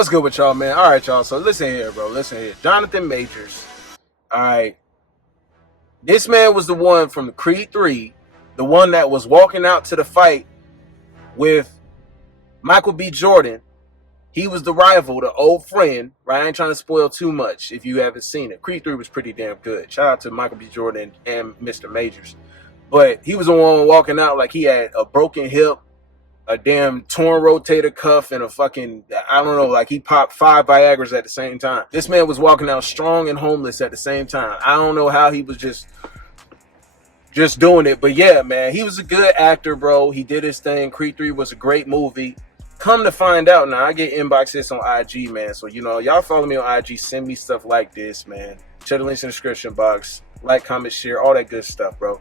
What's good with y'all, man? All right, y'all. So listen here, bro. Listen here. Jonathan Majors. All right. This man was the one from the Creed 3, the one that was walking out to the fight with Michael B. Jordan. He was the rival, the old friend, right? I ain't trying to spoil too much if you haven't seen it. Creed 3 was pretty damn good. Shout out to Michael B. Jordan and Mr. Majors. But he was the one walking out like he had a broken hip, a damn torn rotator cuff, and a fucking, I don't know, like he popped 5 Viagras at the same time. This man was walking out strong and homeless at the same time. I don't know how he was just doing it. But yeah, man, he was a good actor, bro. He did his thing. Creed 3 was a great movie. Come to find out now, I get inbox hits on IG, man. So, you know, y'all follow me on IG. Send me stuff like this, man. Check the links in the description box. Like, comment, share, all that good stuff, bro.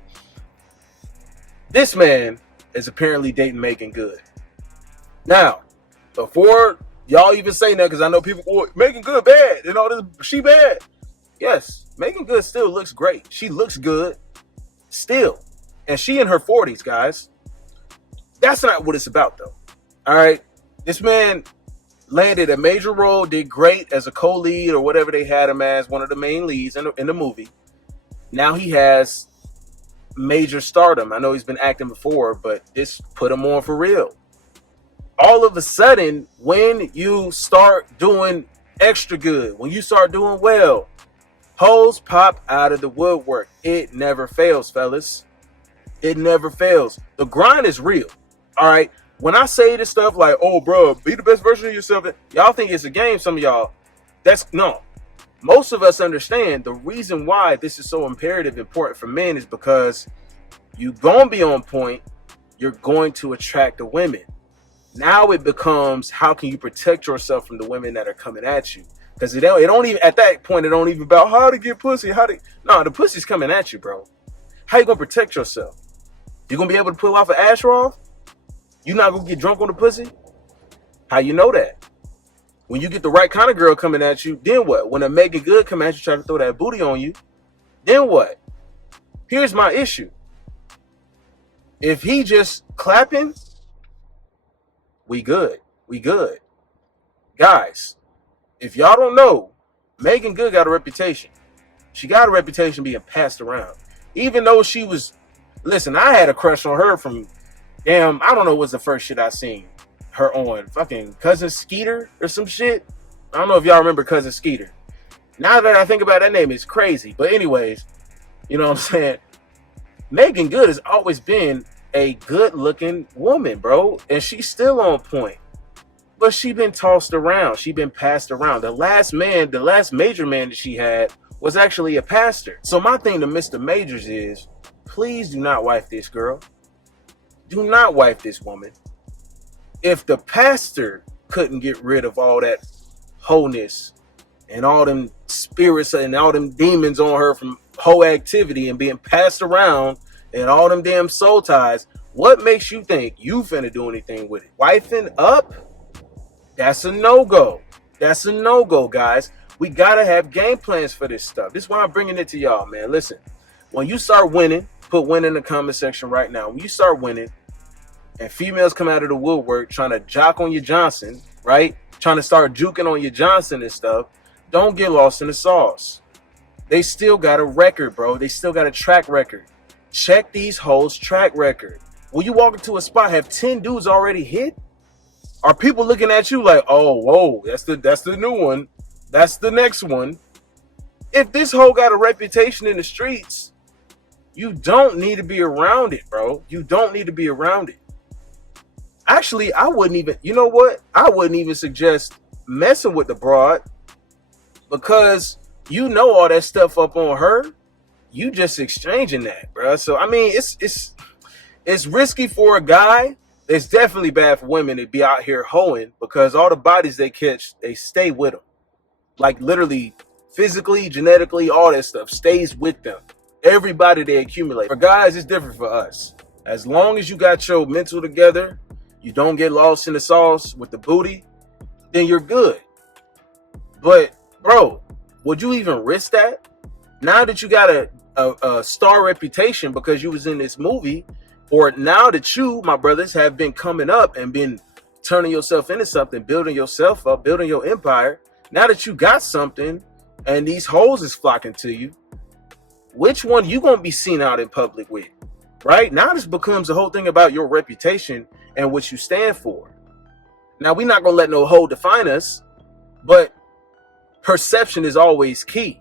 This man is apparently dating Meagan Good. Now, before y'all even say that, because I know people, oh, Meagan Good bad, you know, she bad. Yes, Meagan Good still looks great. She looks good still. And she in her 40s, guys. That's not what it's about, though. All right? This man landed a major role, did great as a co-lead or whatever they had him as, one of the main leads in the movie. Now he has major stardom. I know he's been acting before, but this put him on for real. All of a sudden, when you start doing extra good, when you start doing well, hoes pop out of the woodwork. It never fails, fellas. It never fails. The grind is real. All right. When I say this stuff like, oh, bro, be the best version of yourself, y'all think it's a game. Some of y'all, no. Most of us understand the reason why this is so imperative, important for men is because you're going to be on point. You're going to attract the women. Now it becomes, how can you protect yourself from the women that are coming at you? Because it don't even, at that point, it don't even about how to get pussy. No, the pussy's coming at you, bro. How you going to protect yourself? You going to be able to pull off an Asheroth? You not going to get drunk on the pussy? How you know that? When you get the right kind of girl coming at you, then what? When a Meagan Good come at you, try to throw that booty on you, then what? Here's my issue. If he just clapping, we good. We good. Guys, if y'all don't know, Meagan Good got a reputation. She got a reputation being passed around. Even though she was, listen, I had a crush on her from, damn, I don't know what's the first shit I seen her on. Fucking Cousin Skeeter or some shit. I don't know if y'all remember Cousin Skeeter. Now that I think about it, that name is crazy. But anyways, you know what I'm saying? Meagan Good has always been a good-looking woman, bro. And she's still on point. But she been tossed around. She been passed around. The last major man that she had was actually a pastor. So my thing to Mr. Majors is, please do not wife this girl. Do not wife this woman. If the pastor couldn't get rid of all that wholeness and all them spirits and all them demons on her from whole activity and being passed around and all them damn soul ties, what makes you think you finna do anything with it? Wifing up? That's a no-go. That's a no-go, guys. We gotta have game plans for this stuff. This is why I'm bringing it to y'all, man. Listen, when you start winning, put win in the comment section right now. When you start winning and females come out of the woodwork trying to jock on your Johnson, right? Trying to start juking on your Johnson and stuff, don't get lost in the sauce. They still got a record, bro. They still got a track record. Check these hoes' track record. When you walk into a spot, have 10 dudes already hit? Are people looking at you like, oh, whoa, that's the new one. That's the next one. If this hoe got a reputation in the streets, you don't need to be around it, bro. You don't need to be around it. Actually, I wouldn't even, you know what? I wouldn't even suggest messing with the broad because you know all that stuff up on her. You just exchanging that, bro. So, I mean, it's risky for a guy. It's definitely bad for women to be out here hoeing because all the bodies they catch, they stay with them. Like literally, physically, genetically, all that stuff stays with them. Everybody they accumulate. For guys, it's different for us. As long as you got your mental together, you don't get lost in the sauce with the booty, then you're good. But, bro, would you even risk that? Now that you got a star reputation because you was in this movie, or now that you, my brothers, have been coming up and been turning yourself into something, building yourself up, building your empire. Now that you got something and these hoes is flocking to you, which one you gonna be seen out in public with? Right? Now this becomes the whole thing about your reputation and what you stand for. Now we're not gonna let no hoe define us, but perception is always key.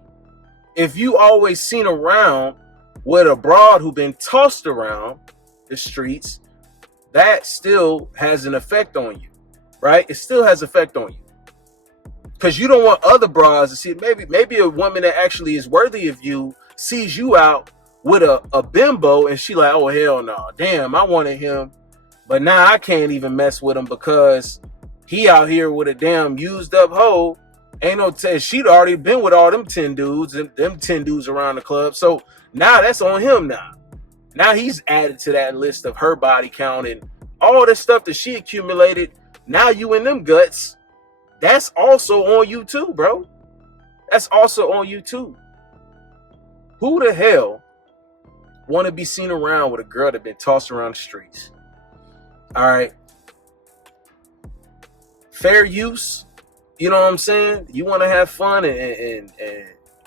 If you always seen around with a broad who been tossed around the streets, that still has an effect on you, right? It still has effect on you. Because you don't want other broads to see it. Maybe a woman that actually is worthy of you sees you out with a bimbo and she like, oh hell no, damn, I wanted him, but now I can't even mess with him because he out here with a damn used up hoe. Ain't no she'd already been with all them 10 dudes, them 10 dudes around the club. So now that's on him now. Now he's added to that list of her body count and all this stuff that she accumulated. Now you in them guts. That's also on you too, bro. That's also on you too. Who the hell want to be seen around with a girl that been tossed around the streets? All right. Fair use. You know what I'm saying? You want to have fun and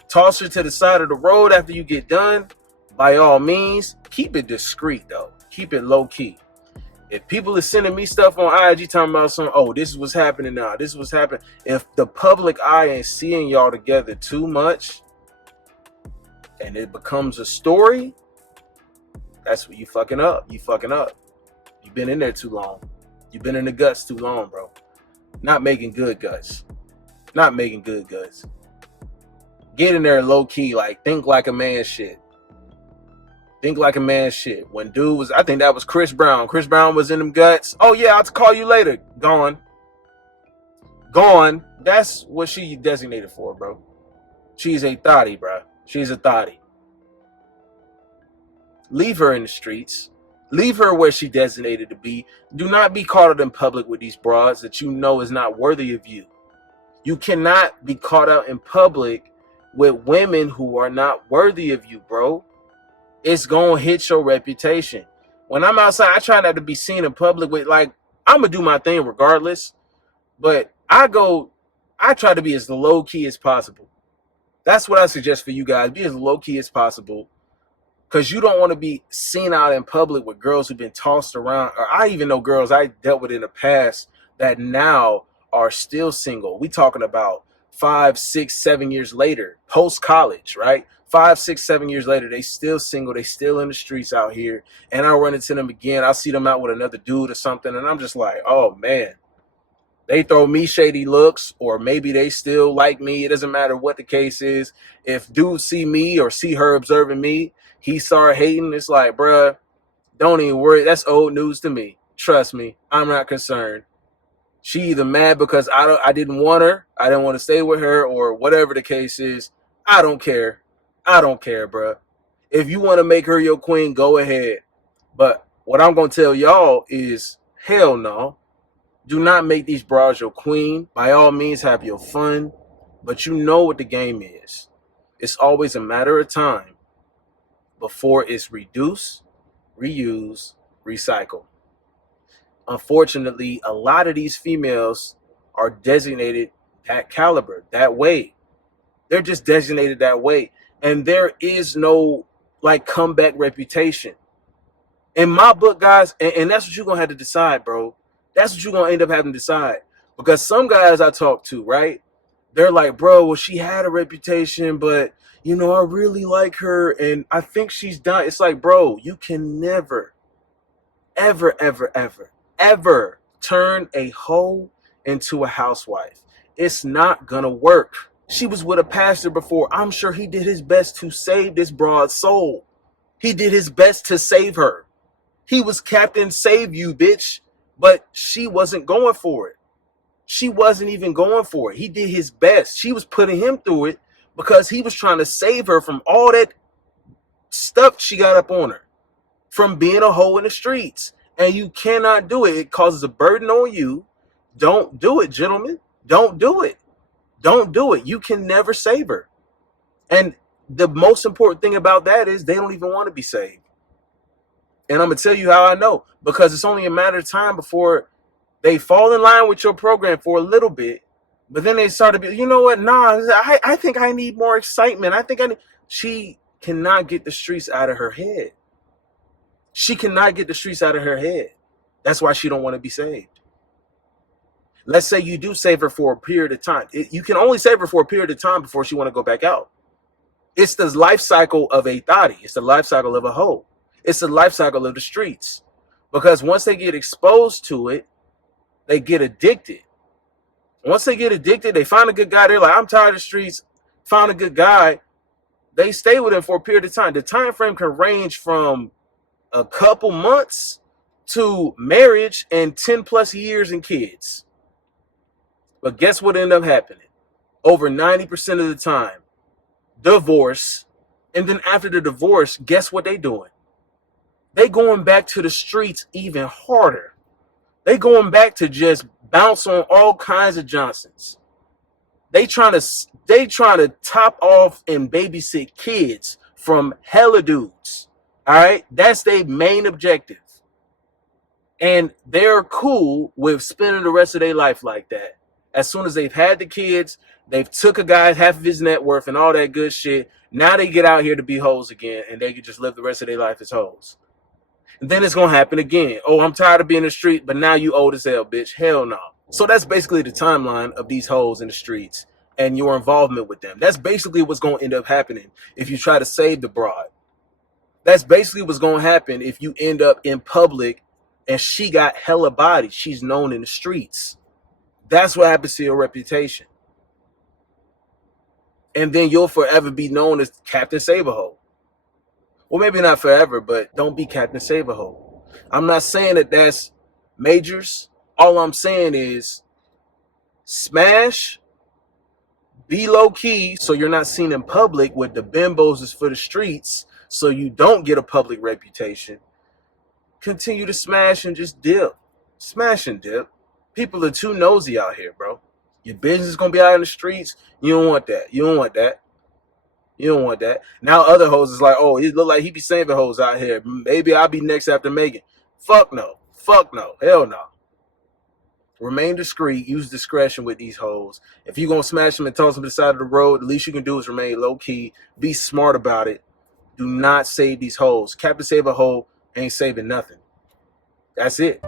toss her to the side of the road after you get done. By all means, keep it discreet though. Keep it low key. If people are sending me stuff on IG talking about some, oh, this is what's happening now, this is what's happening. If the public eye ain't seeing y'all together too much and it becomes a story, that's what you fucking up. You fucking up. You've been in there too long. You've been in the guts too long, bro. Not making good guts. Not making good guts. Get in there low key, like think like a man shit. Think like a man shit. When dude was, I think that was Chris Brown. Chris Brown was in them guts. Oh yeah, I'll call you later. Gone. Gone. That's what she designated for, bro. She's a thotty, bro. She's a thotty. Leave her in the streets. Leave her where she designated to be. Do not be caught out in public with these broads that you know is not worthy of you. You cannot be caught out in public with women who are not worthy of you, bro. It's gonna hit your reputation. When I'm outside, I try not to be seen in public with, like, I'm gonna do my thing regardless, but I try to be as low key as possible. That's what I suggest for you guys. Be as low key as possible. Because you don't want to be seen out in public with girls who've been tossed around. Or I even know girls I dealt with in the past that now are still single. We talking about 5, 6, 7 years later, post-college, right? 5, 6, 7 years later, they still single. They still in the streets out here. And I run into them again. I see them out with another dude or something. And I'm just like, oh, man. They throw me shady looks, or maybe they still like me. It doesn't matter what the case is. If dudes see me or see her observing me, he started hating. It's like, bruh, don't even worry. That's old news to me. Trust me, I'm not concerned. She either mad because I didn't want her, I didn't want to stay with her, or whatever the case is. I don't care. I don't care, bruh. If you want to make her your queen, go ahead. But what I'm going to tell y'all is, hell no. Do not make these bras your queen. By all means, have your fun. But you know what the game is. It's always a matter of time before it's reduce, reuse, recycle. Unfortunately, a lot of these females are designated that caliber, that way. They're just designated that way. And there is no like comeback reputation. In my book, guys, and that's what you're going to have to decide, bro. That's what you're going to end up having to decide. Because some guys I talk to, right? They're like, bro, well, she had a reputation, but, you know, I really like her, and I think she's done. It's like, bro, you can never, ever, ever, ever, ever turn a hoe into a housewife. It's not going to work. She was with a pastor before. I'm sure he did his best to save this broad's soul. He did his best to save her. He was Captain Save You, bitch. But she wasn't going for it. She wasn't even going for it. He did his best. She was putting him through it because he was trying to save her from all that stuff she got up on her, from being a hoe in the streets. And you cannot do it. It causes a burden on you. Don't do it, gentlemen. Don't do it. Don't do it. You can never save her. And the most important thing about that is they don't even want to be saved. And I'm going to tell you how I know. Because it's only a matter of time before They fall in line with your program for a little bit, but then they start to be, you know what? Nah, I think I need more excitement. I think I need. She cannot get the streets out of her head. She cannot get the streets out of her head. That's why she don't want to be saved. Let's say you do save her for a period of time. You can only save her for a period of time before she want to go back out. It's the life cycle of a thotty. It's the life cycle of a hoe. It's the life cycle of the streets. Because once they get exposed to it, they get addicted. Once they get addicted, they find a good guy. They're like, I'm tired of the streets. Found a good guy. They stay with him for a period of time. The time frame can range from a couple months to marriage and 10 plus years and kids. But guess what ended up happening? Over 90% of the time, divorce. And then after the divorce, guess what they doing? They going back to the streets even harder. They going back to just bounce on all kinds of Johnsons. They trying to top off and babysit kids from hella dudes. All right, that's their main objective. And they're cool with spending the rest of their life like that. As soon as they've had the kids, they've took a guy half of his net worth and all that good shit. Now they get out here to be hoes again, and they can just live the rest of their life as hoes. And then it's gonna happen again. Oh, I'm tired of being in the street, but now you old as hell, bitch. Hell no. So that's basically the timeline of these hoes in the streets and your involvement with them. That's basically what's gonna end up happening if you try to save the broad. That's basically what's gonna happen if you end up in public and she got hella body. She's known in the streets. That's what happens to your reputation. And then you'll forever be known as Captain Saberho. Well, maybe not forever, but don't be Captain Saberho. I'm not saying that that's majors. All I'm saying is smash, be low key so you're not seen in public with the bimbos is for the streets so you don't get a public reputation. Continue to smash and just dip. Smash and dip. People are too nosy out here, bro. Your business is going to be out in the streets. You don't want that. You don't want that. You don't want that. Now other hoes is like, oh, it look like he be saving hoes out here. Maybe I'll be next after Meagan. Fuck no. Fuck no. Hell no. Remain discreet. Use discretion with these hoes. If you're going to smash them and toss them to the side of the road, the least you can do is remain low key. Be smart about it. Do not save these hoes. Captain Save a Hoe ain't saving nothing. That's it.